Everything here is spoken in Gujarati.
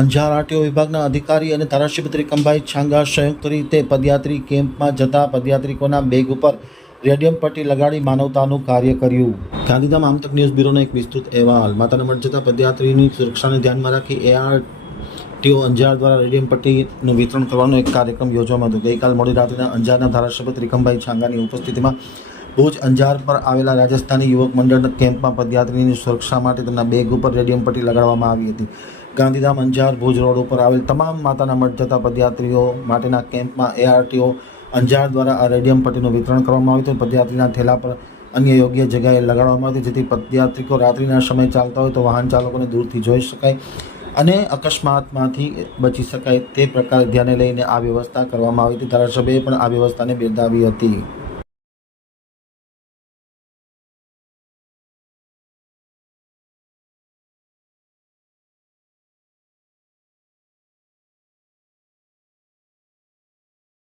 અંજાર આરટીઓ વિભાગના અધિકારી અને ધારાસભ્ય કંભાઈ છાંગા સંયુક્ત રીતે પદયાત્રી કેમ્પમાં જતા પદયાત્રિકોના બેગ ઉપર રેડિયમ પટ્ટી લગાડી માનવતાનું કાર્ય કર્યું. ગાંધીધામ આમતક ન્યૂઝ બ્યુરોનો એક વિસ્તૃત અહેવાલ. માતાના મઠ જતા પદયાત્રીની સુરક્ષાને ધ્યાનમાં રાખી એઆર ટીઓ અંજાર દ્વારા રેડિયમ પટ્ટીનું વિતરણ કરવાનો એક કાર્યક્રમ યોજવામાં હતો. ગઈકાલ મોડી રાત્રે અંજારના ધારાસભ્ય ત્રિકમભાઈ છાંગાની ઉપસ્થિતિમાં ભુજ અંજાર પર આવેલા રાજસ્થાની યુવક મંડળના કેમ્પમાં પદયાત્રીની સુરક્ષા માટે તેમના બેગ ઉપર રેડિયમ પટ્ટી લગાડવામાં આવી હતી. ગાંધીધામ અંજાર ભુજ રોડ ઉપર આવેલ તમામ માતાના મઠ જતા પદયાત્રીઓ માટેના કેમ્પમાં એઆરટીઓ અંજાર દ્વારા આ રેડિયમ પટ્ટીનું વિતરણ કરવામાં આવ્યું હતું. પદયાત્રીના થેલા પર અન્ય યોગ્ય જગ્યાએ લગાડવામાં આવી જેથી પદયાત્રિકો રાત્રિના સમયે ચાલતા હોય તો વાહન ચાલકોને દૂરથી જોઈ શકાય અને અકસ્માતમાંથી બચી શકાય તે પ્રકારે ધ્યાને લઈને આ વ્યવસ્થા કરવામાં આવી હતી. ધારાસભ્યએ પણ આ વ્યવસ્થાને બિરદાવી હતી.